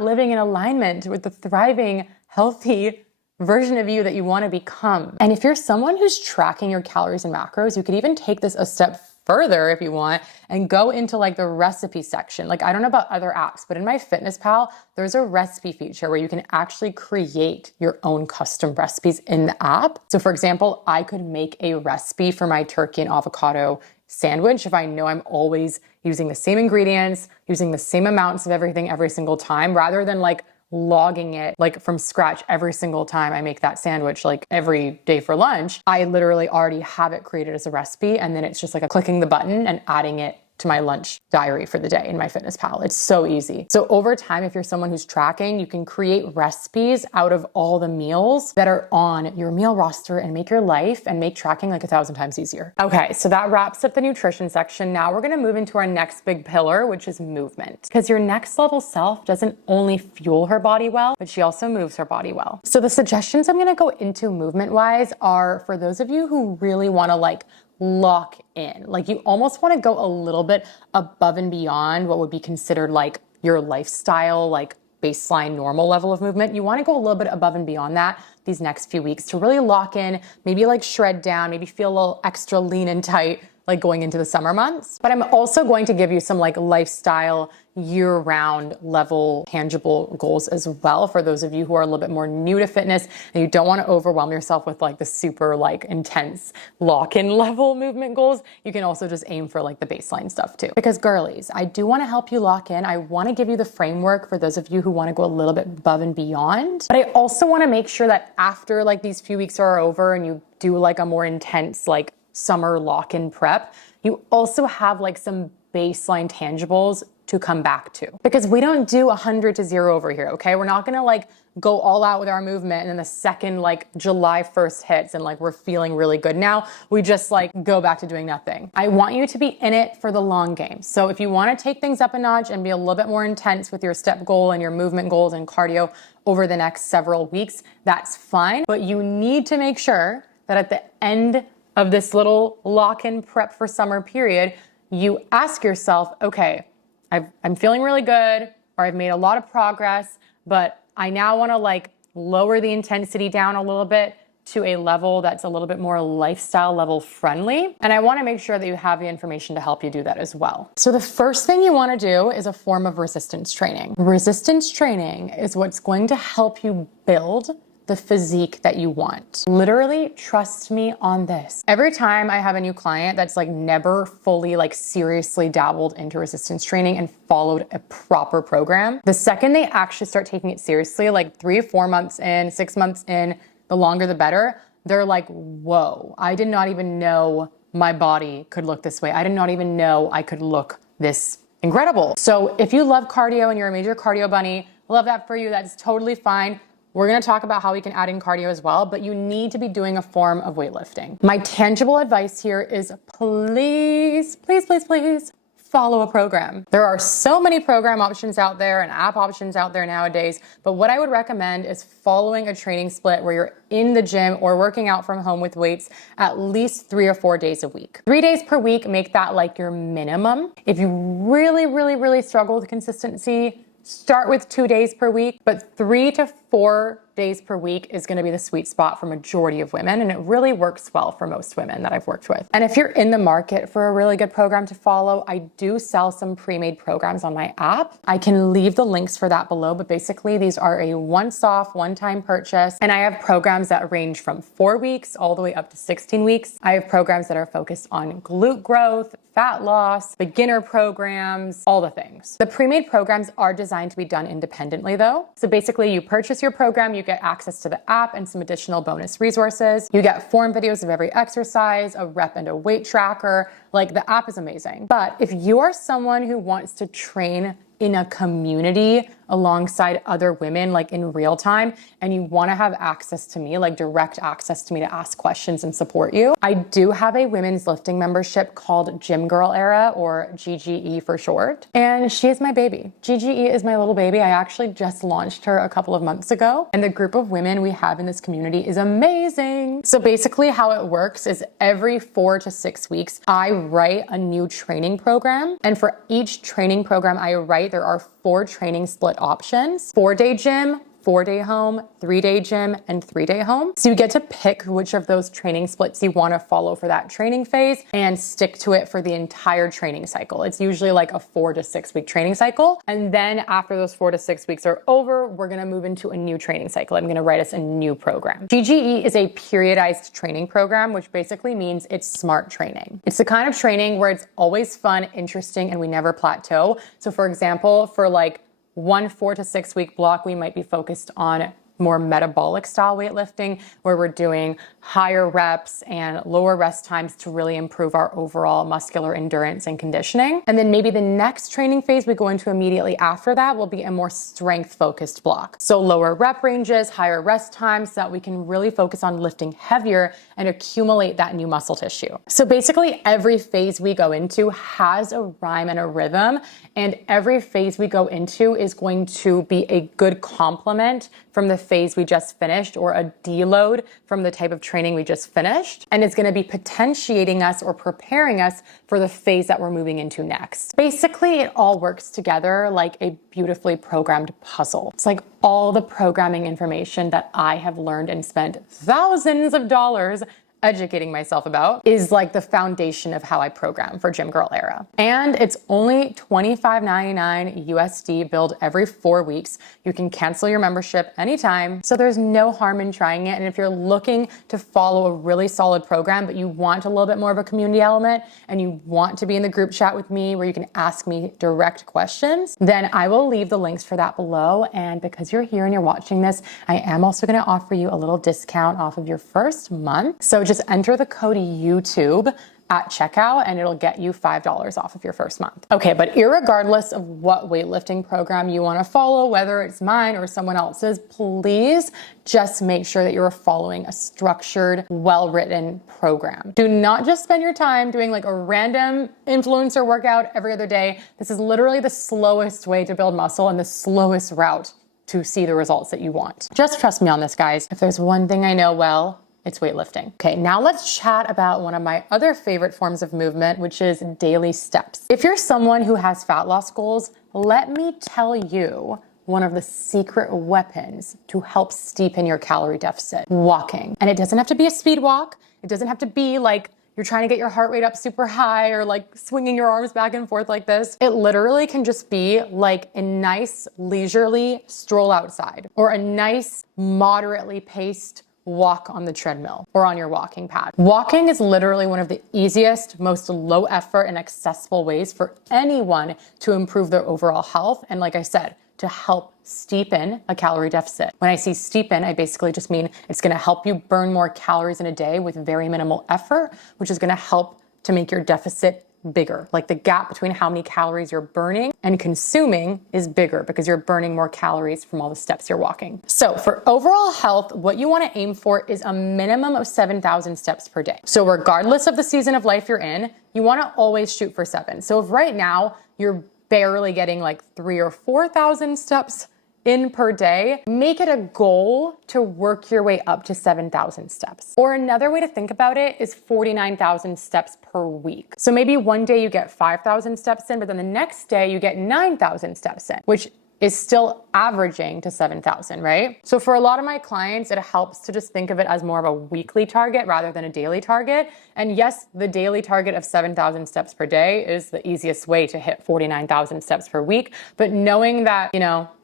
living in alignment with the thriving, healthy version of you that you want to become. And if you're someone who's tracking your calories and macros, you could even take this a step further if you want and go into like the recipe section. Like I don't know about other apps, but in my FitnessPal, there's a recipe feature where you can actually create your own custom recipes in the app. So for example, I could make a recipe for my turkey and avocado sandwich if I know I'm always using the same ingredients, using the same amounts of everything every single time, rather than like logging it like from scratch every single time I make that sandwich, like every day for lunch. I literally already have it created as a recipe, and then it's just like a clicking the button and adding it to my lunch diary for the day in my FitnessPal. It's so easy. So over time, if you're someone who's tracking, you can create recipes out of all the meals that are on your meal roster and make your life and make tracking like 1,000 times easier. Okay, so that wraps up the nutrition section. Now we're gonna move into our next big pillar, which is movement. Because your next level self doesn't only fuel her body well, but she also moves her body well. So the suggestions I'm gonna go into movement-wise are for those of you who really wanna like lock in. Like you almost want to go a little bit above and beyond what would be considered like your lifestyle, like baseline normal level of movement. You want to go a little bit above and beyond that these next few weeks to really lock in, maybe like shred down, maybe feel a little extra lean and tight like going into the summer months. But I'm also going to give you some like lifestyle year-round level tangible goals as well for those of you who are a little bit more new to fitness and you don't want to overwhelm yourself with like the super like intense lock-in level movement goals. You can also just aim for like the baseline stuff too. Because girlies, I do want to help you lock in. I want to give you the framework for those of you who want to go a little bit above and beyond. But I also want to make sure that after like these few weeks are over and you do like a more intense like summer lock-in prep, you also have like some baseline tangibles to come back to. Because we don't do 100 to 0 over here, okay? We're not gonna like go all out with our movement and then the second like July 1st hits and like we're feeling really good now, we just like go back to doing nothing. I want you to be in it for the long game. So if you wanna take things up a notch and be a little bit more intense with your step goal and your movement goals and cardio over the next several weeks, that's fine. But you need to make sure that at the end of this little lock-in prep for summer period, you ask yourself, okay, I'm feeling really good, or I've made a lot of progress, but I now want to like lower the intensity down a little bit to a level that's a little bit more lifestyle level friendly. And I want to make sure that you have the information to help you do that as well. So the first thing you want to do is a form of resistance training. Resistance training is what's going to help you build the physique that you want. Literally, trust me on this. Every time I have a new client that's like never fully like seriously dabbled into resistance training and followed a proper program, the second they actually start taking it seriously, like 3 or 4 months in, 6 months in, the longer the better, they're like, whoa, I did not even know my body could look this way. I did not even know I could look this incredible. So if you love cardio and you're a major cardio bunny, love that for you, that's totally fine. We're gonna talk about how we can add in cardio as well, but you need to be doing a form of weightlifting. My tangible advice here is please, please, please, please follow a program. There are so many program options out there and app options out there nowadays, but what I would recommend is following a training split where you're in the gym or working out from home with weights at least 3 or 4 days a week. 3 days per week, make that like your minimum. If you really struggle with consistency, start with 2 days per week, but 3 to 4 days per week is going to be the sweet spot for majority of women, and it really works well for most women that I've worked with. And if you're in the market for a really good program to follow, I do sell some pre-made programs on my app. I can leave the links for that below, but basically these are a once-off, one-time purchase, and I have programs that range from 4 weeks all the way up to 16 weeks. I have programs that are focused on glute growth, fat loss, beginner programs, all the things. The pre-made programs are designed to be done independently though. So basically you purchase your program, you get access to the app and some additional bonus resources. You get form videos of every exercise, a rep and a weight tracker. Like, the app is amazing. But if you are someone who wants to train in a community alongside other women, like in real time, and you want to have access to me, like direct access to me to ask questions and support you, I do have a women's lifting membership called Gym Girl Era, or GGE for short. And she is my baby. GGE is my little baby. I actually just launched her a couple of months ago, and the group of women we have in this community is amazing. So basically how it works is every 4 to 6 weeks, I write a new training program. And for each training program I write, there are 4 training split options: 4-day gym, 4-day home, 3-day gym, and 3-day home. So you get to pick which of those training splits you want to follow for that training phase and stick to it for the entire training cycle. It's usually like a 4 to 6 week training cycle. And then after those 4 to 6 weeks are over, we're going to move into a new training cycle. I'm going to write us a new program. GGE is a periodized training program, which basically means it's smart training. It's the kind of training where it's always fun, interesting, and we never plateau. So for example, for like one 4 to 6 week block, we might be focused on more metabolic style weightlifting, where we're doing higher reps and lower rest times to really improve our overall muscular endurance and conditioning. And then maybe the next training phase we go into immediately after that will be a more strength focused block. So lower rep ranges, higher rest times, so that we can really focus on lifting heavier and accumulate that new muscle tissue. So basically every phase we go into has a rhyme and a rhythm, and every phase we go into is going to be a good complement from the phase we just finished, or a deload from the type of training we just finished. And it's going to be potentiating us or preparing us for the phase that we're moving into next. Basically, it all works together like a beautifully programmed puzzle. It's like all the programming information that I have learned and spent thousands of dollars educating myself about is like the foundation of how I program for Gym Girl Era. And it's only $25.99 USD billed every 4 weeks. You can cancel your membership anytime. So there's no harm in trying it. And if you're looking to follow a really solid program, but you want a little bit more of a community element and you want to be in the group chat with me where you can ask me direct questions, then I will leave the links for that below. And because you're here and you're watching this, I am also going to offer you a little discount off of your first month. So just enter the code YouTube at checkout and it'll get you $5 off of your first month. Okay, but irregardless of what weightlifting program you want to follow, whether it's mine or someone else's, please just make sure that you're following a structured, well-written program. Do not just spend your time doing like a random influencer workout every other day. This is literally the slowest way to build muscle and the slowest route to see the results that you want. Just trust me on this, guys. If there's one thing I know well, it's weightlifting. Okay, now let's chat about one of my other favorite forms of movement, which is daily steps. If you're someone who has fat loss goals, let me tell you one of the secret weapons to help steepen your calorie deficit: walking. And it doesn't have to be a speed walk. It doesn't have to be like you're trying to get your heart rate up super high or like swinging your arms back and forth like this. It literally can just be like a nice leisurely stroll outside, or a nice moderately paced walk on the treadmill or on your walking pad. Walking is literally one of the easiest, most low effort and accessible ways for anyone to improve their overall health. And like I said, to help steepen a calorie deficit. When I say steepen, I basically just mean it's going to help you burn more calories in a day with very minimal effort, which is going to help to make your deficit bigger. Like the gap between how many calories you're burning and consuming is bigger because you're burning more calories from all the steps you're walking. So for overall health, what you want to aim for is a minimum of 7,000 steps per day. So regardless of the season of life you're in, you want to always shoot for 7. So if right now you're barely getting like 3,000 or 4,000 steps in per day, make it a goal to work your way up to 7,000 steps. Or another way to think about it is 49,000 steps per week. So maybe one day you get 5,000 steps in, but then the next day you get 9,000 steps in, which is still averaging to 7,000, right? So for a lot of my clients, it helps to just think of it as more of a weekly target rather than a daily target. And yes, the daily target of 7,000 steps per day is the easiest way to hit 49,000 steps per week. But knowing that,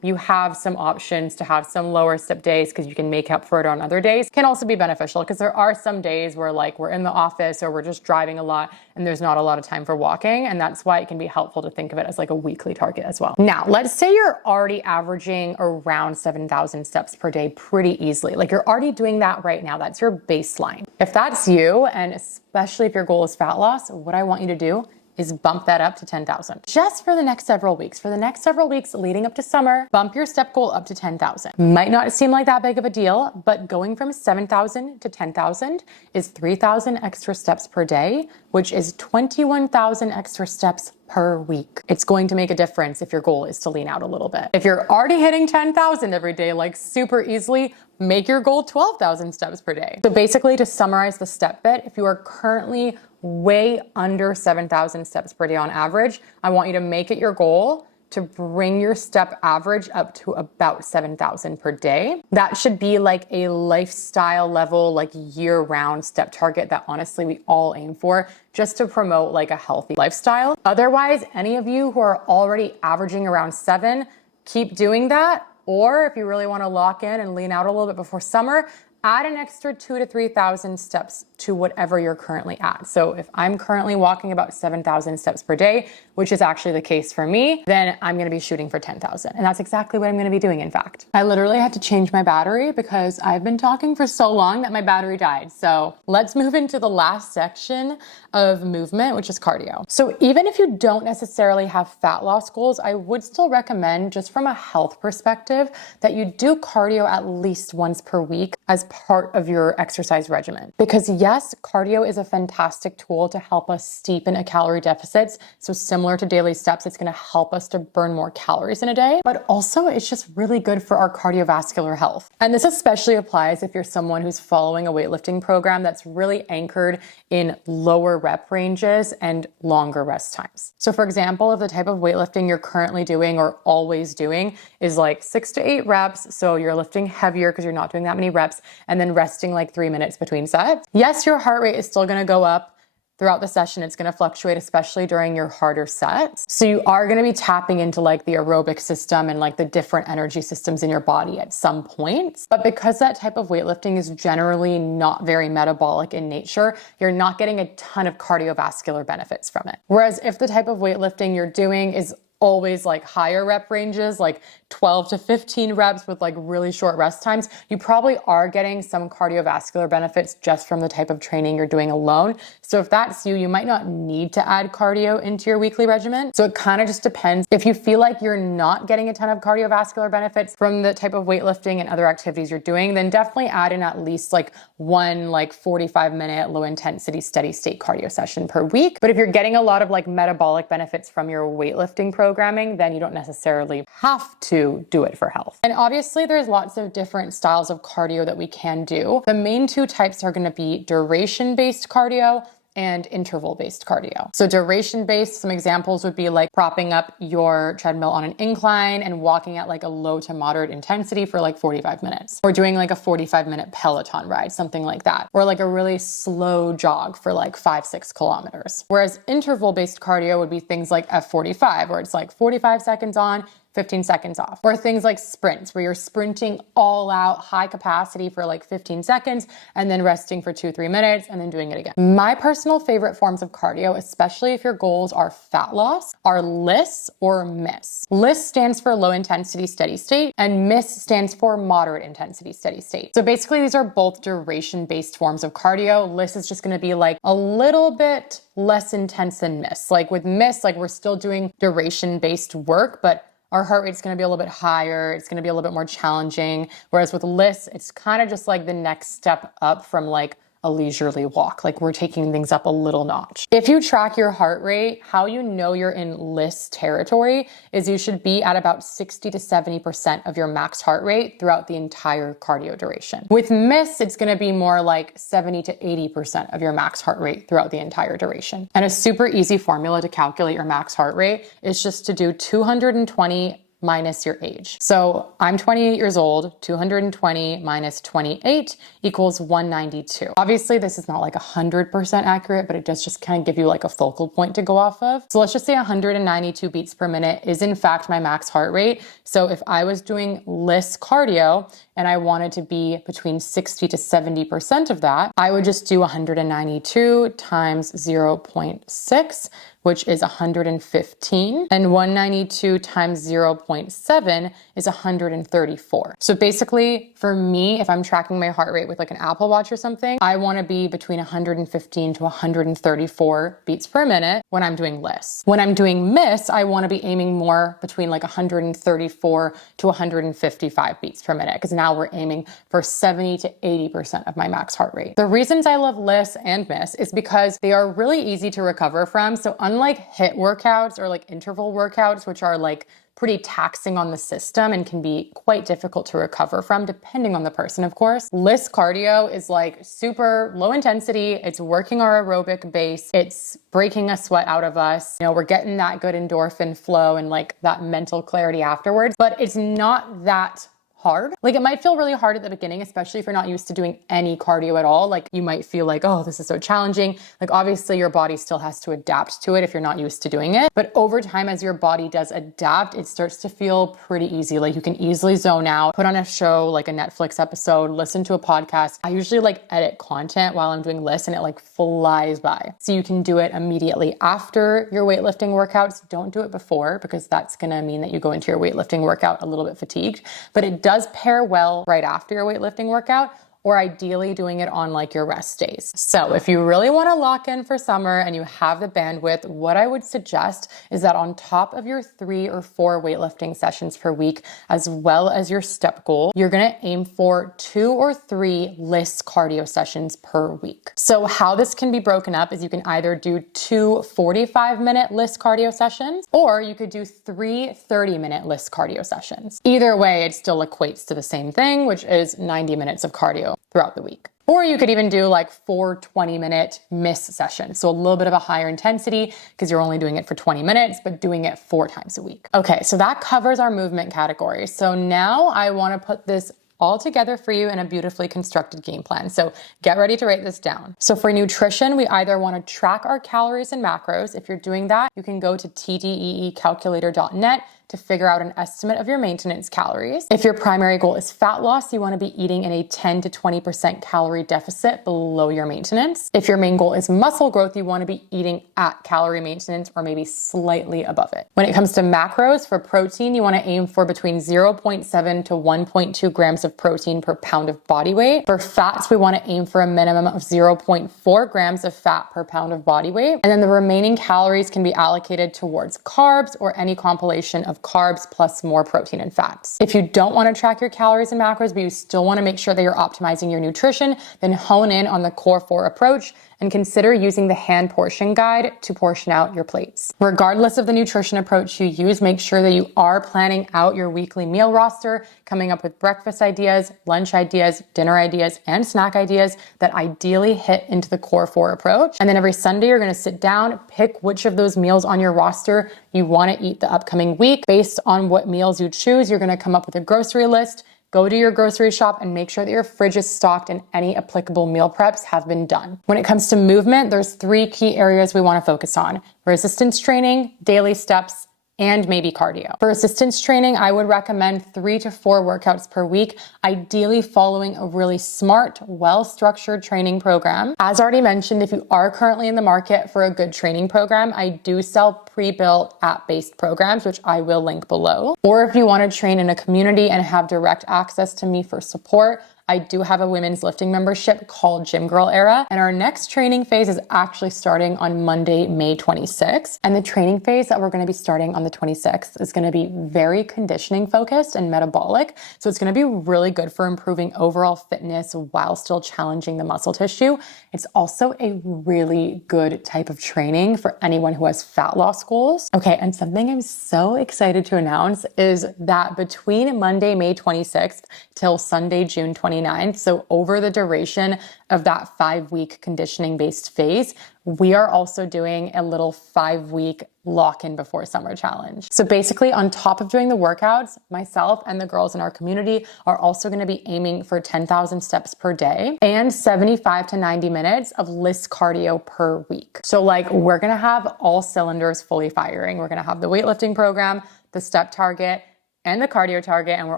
you have some options to have some lower step days because you can make up for it on other days can also be beneficial, because there are some days where like we're in the office or we're just driving a lot and there's not a lot of time for walking. And that's why it can be helpful to think of it as like a weekly target as well. Now, let's say you're already averaging around 7,000 steps per day pretty easily. Like you're already doing that right now. That's your baseline. If that's you, and especially if your goal is fat loss, what I want you to do is bump that up to 10,000 just for the next several weeks. For the next several weeks leading up to summer, bump your step goal up to 10,000. Might not seem like that big of a deal, but going from 7,000 to 10,000 is 3,000 extra steps per day, which is 21,000 extra steps per week. It's going to make a difference if your goal is to lean out a little bit. If you're already hitting 10,000 every day, like super easily, make your goal 12,000 steps per day. So basically, to summarize the step bit, if you are currently way under 7,000 steps per day on average, I want you to make it your goal to bring your step average up to about 7,000 per day. That should be like a lifestyle level, like year-round step target that honestly we all aim for, just to promote like a healthy lifestyle. Otherwise, any of you who are already averaging around 7, keep doing that. Or if you really want to lock in and lean out a little bit before summer, add an extra 2,000 to 3,000 steps to whatever you're currently at. So if I'm currently walking about 7,000 steps per day, which is actually the case for me, then I'm going to be shooting for 10,000. And that's exactly what I'm going to be doing, in fact. I literally had to change my battery because I've been talking for so long that my battery died. So let's move into the last section of movement, which is cardio. So even if you don't necessarily have fat loss goals, I would still recommend, just from a health perspective, that you do cardio at least once per week as part of your exercise regimen. Because yes, cardio is a fantastic tool to help us steepen a calorie deficit. So similar to daily steps, it's going to help us to burn more calories in a day, but also it's just really good for our cardiovascular health. And this especially applies if you're someone who's following a weightlifting program that's really anchored in lower rep ranges and longer rest times. So for example, if the type of weightlifting you're currently doing or always doing is like 6 to 8 reps, so you're lifting heavier because you're not doing that many reps, and then resting like 3 minutes between sets. Yes, your heart rate is still going to go up throughout the session. It's going to fluctuate, especially during your harder sets. So you are going to be tapping into like the aerobic system and like the different energy systems in your body at some points. But because that type of weightlifting is generally not very metabolic in nature, you're not getting a ton of cardiovascular benefits from it. Whereas if the type of weightlifting you're doing is always like higher rep ranges, like 12 to 15 reps with like really short rest times, you probably are getting some cardiovascular benefits just from the type of training you're doing alone. So if that's you, you might not need to add cardio into your weekly regimen. So it kind of just depends. If you feel like you're not getting a ton of cardiovascular benefits from the type of weightlifting and other activities you're doing, then definitely add in at least like one like 45-minute low intensity steady state cardio session per week. But if you're getting a lot of like metabolic benefits from your weightlifting programming, then you don't necessarily have to do it for health. And obviously there's lots of different styles of cardio that we can do. The main two types are going to be duration-based cardio and interval-based cardio. So duration-based, some examples would be like propping up your treadmill on an incline and walking at like a low to moderate intensity for like 45 minutes. Or doing like a 45-minute Peloton ride, something like that. Or like a really slow jog for like 5-6 kilometers. Whereas interval-based cardio would be things like F45, where it's like 45 seconds on, 15 seconds off. Or things like sprints, where you're sprinting all out, high capacity for like 15 seconds, and then resting for 2-3 minutes, and then doing it again. My personal favorite forms of cardio, especially if your goals are fat loss, are LISS or MISS. LISS stands for low intensity steady state, and MISS stands for moderate intensity steady state. So basically these are both duration-based forms of cardio. LISS is just gonna be like a little bit less intense than MISS. Like with MISS, like we're still doing duration-based work, but our heart rate's gonna be a little bit higher. It's gonna be a little bit more challenging. Whereas with LISS, it's kind of just like the next step up from like a leisurely walk. Like we're taking things up a little notch. If you track your heart rate, how you know you're in LISS territory is you should be at about 60 to 70% of your max heart rate throughout the entire cardio duration. With MISS, it's gonna be more like 70 to 80% of your max heart rate throughout the entire duration. And a super easy formula to calculate your max heart rate is just to do 220 minus your age. So I'm 28 years old, 220 minus 28 equals 192. Obviously, this is not like 100% accurate, but it does just kind of give you like a focal point to go off of. So let's just say 192 beats per minute is in fact my max heart rate. So if I was doing LISS cardio and I wanted to be between 60 to 70% of that, I would just do 192 times 0.6, which is 115, and 192 times 0.7 is 134. So basically, for me, if I'm tracking my heart rate with like an Apple Watch or something, I wanna be between 115 to 134 beats per minute when I'm doing LISS. When I'm doing MISS, I wanna be aiming more between like 134 to 155 beats per minute, because now we're aiming for 70 to 80% of my max heart rate. The reasons I love LISS and MISS is because they are really easy to recover from. So unlike HIIT workouts or like interval workouts, which are like pretty taxing on the system and can be quite difficult to recover from, depending on the person, of course. LISS cardio is like super low intensity. It's working our aerobic base. It's breaking a sweat out of us. You know, we're getting that good endorphin flow and like that mental clarity afterwards, but it's not that hard. Like it might feel really hard at the beginning, especially if you're not used to doing any cardio at all. Like you might feel like, oh, this is so challenging. Like obviously your body still has to adapt to it if you're not used to doing it. But over time, as your body does adapt, it starts to feel pretty easy. Like you can easily zone out, put on a show, like a Netflix episode, listen to a podcast. I usually like edit content while I'm doing LISS and it like flies by. So you can do it immediately after your weightlifting workouts. Don't do it before, because that's gonna mean that you go into your weightlifting workout a little bit fatigued. But it does pair well right after your weightlifting workout, or ideally doing it on like your rest days. So if you really want to lock in for summer and you have the bandwidth, what I would suggest is that on top of your 3 or 4 weightlifting sessions per week, as well as your step goal, you're going to aim for 2 or 3 LISS cardio sessions per week. So how this can be broken up is you can either do 2 45-minute LISS cardio sessions, or you could do 3 30-minute LISS cardio sessions. Either way, it still equates to the same thing, which is 90 minutes of cardio throughout the week. Or you could even do like 4 20-minute MISS sessions. So a little bit of a higher intensity because you're only doing it for 20 minutes, but doing it 4 times a week. Okay, so that covers our movement category. So now I want to put this all together for you in a beautifully constructed game plan. So get ready to write this down. So for nutrition, we either want to track our calories and macros. If you're doing that, you can go to tdeecalculator.net to figure out an estimate of your maintenance calories. If your primary goal is fat loss, you want to be eating in a 10 to 20% calorie deficit below your maintenance. If your main goal is muscle growth, you want to be eating at calorie maintenance or maybe slightly above it. When it comes to macros, for protein, you want to aim for between 0.7 to 1.2 grams of protein per pound of body weight. For fats, we want to aim for a minimum of 0.4 grams of fat per pound of body weight. And then the remaining calories can be allocated towards carbs or any compilation of carbs plus more protein and fats. If you don't want to track your calories and macros, but you still want to make sure that you're optimizing your nutrition, then hone in on the Core 4 approach and consider using the hand portion guide to portion out your plates. Regardless of the nutrition approach you use, make sure that you are planning out your weekly meal roster, coming up with breakfast ideas, lunch ideas, dinner ideas, and snack ideas that ideally hit into the Core 4 approach. And then every Sunday, you're going to sit down, pick which of those meals on your roster you want to eat the upcoming week. Based on what meals you choose, you're going to come up with a grocery list. Go to your grocery shop and make sure that your fridge is stocked and any applicable meal preps have been done. When it comes to movement, there's 3 key areas we want to focus on: resistance training, daily steps, and maybe cardio. For resistance training, I would recommend 3 to 4 workouts per week, ideally following a really smart, well-structured training program. As already mentioned, if you are currently in the market for a good training program, I do sell pre-built app-based programs, which I will link below. Or if you want to train in a community and have direct access to me for support, I do have a women's lifting membership called Gym Girl Era, and our next training phase is actually starting on Monday, May 26th. And the training phase that we're going to be starting on the 26th is going to be very conditioning focused and metabolic. So it's going to be really good for improving overall fitness while still challenging the muscle tissue. It's also a really good type of training for anyone who has fat loss goals. Okay, and something I'm so excited to announce is that between Monday, May 26th till Sunday, June 29th, so over the duration of that 5-week conditioning based phase, we are also doing a little 5-week lock-in before summer challenge. So basically, on top of doing the workouts, myself and the girls in our community are also going to be aiming for 10,000 steps per day and 75 to 90 minutes of LISS cardio per week. So like, we're going to have all cylinders fully firing. We're going to have the weightlifting program, the step target, and the cardio target, and we're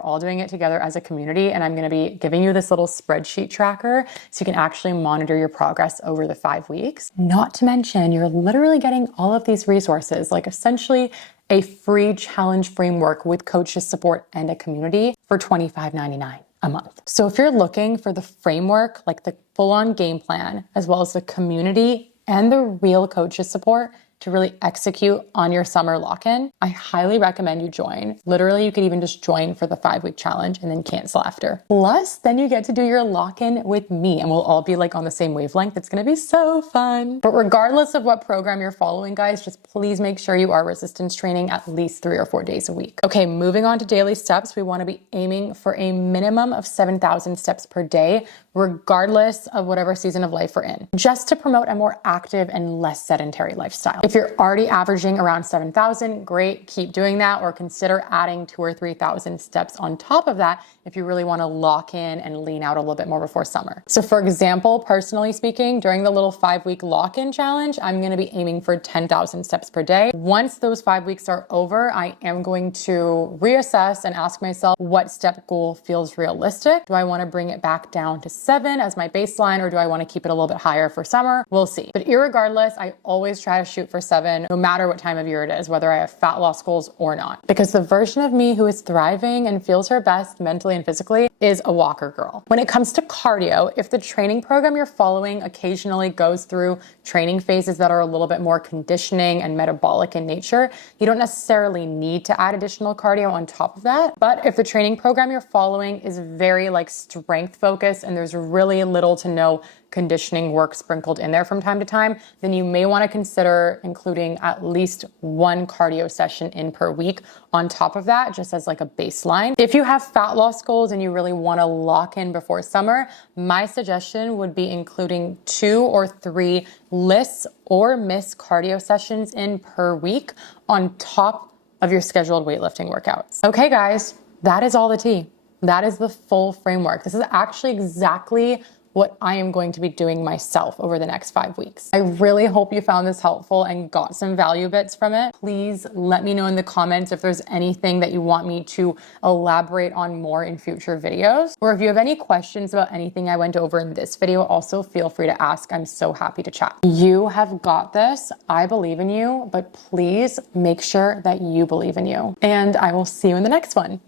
all doing it together as a community. And I'm going to be giving you this little spreadsheet tracker so you can actually monitor your progress over the 5 weeks. Not to mention, you're literally getting all of these resources, like essentially a free challenge framework with coaches support and a community for $25.99 a month. So if you're looking for the framework, like the full-on game plan, as well as the community and the real coaches support to really execute on your summer lock-in, I highly recommend you join. Literally, you could even just join for the 5-week challenge and then cancel after. Plus, then you get to do your lock-in with me and we'll all be like on the same wavelength. It's gonna be so fun. But regardless of what program you're following, guys, just please make sure you are resistance training at least 3 or 4 days a week. Okay, moving on to daily steps, we wanna be aiming for a minimum of 7,000 steps per day, regardless of whatever season of life we're in, just to promote a more active and less sedentary lifestyle. If you're already averaging around 7,000, great, keep doing that, or consider adding 2,000 or 3,000 steps on top of that if you really want to lock in and lean out a little bit more before summer. So for example, personally speaking, during the little 5-week lock-in challenge, I'm going to be aiming for 10,000 steps per day. Once those 5 weeks are over, I am going to reassess and ask myself what step goal feels realistic. Do I want to bring it back down to 7 as my baseline, or do I want to keep it a little bit higher for summer? We'll see. But irregardless, I always try to shoot for 7, no matter what time of year it is, whether I have fat loss goals or not. Because the version of me who is thriving and feels her best mentally and physically is a walker girl. When it comes to cardio, if the training program you're following occasionally goes through training phases that are a little bit more conditioning and metabolic in nature, you don't necessarily need to add additional cardio on top of that. But if the training program you're following is very like strength focused and there's really little to no conditioning work sprinkled in there from time to time, then you may want to consider including at least 1 cardio session in per week on top of that, just as like a baseline. If you have fat loss goals and you really want to lock in before summer, my suggestion would be including 2 or 3 LISS or MISS cardio sessions in per week on top of your scheduled weightlifting workouts. Okay, guys, that is all the tea. That is the full framework. This is actually exactly what I am going to be doing myself over the next 5 weeks. I really hope you found this helpful and got some value bits from it. Please let me know in the comments if there's anything that you want me to elaborate on more in future videos. Or if you have any questions about anything I went over in this video, also feel free to ask. I'm so happy to chat. You have got this. I believe in you, but please make sure that you believe in you. And I will see you in the next one.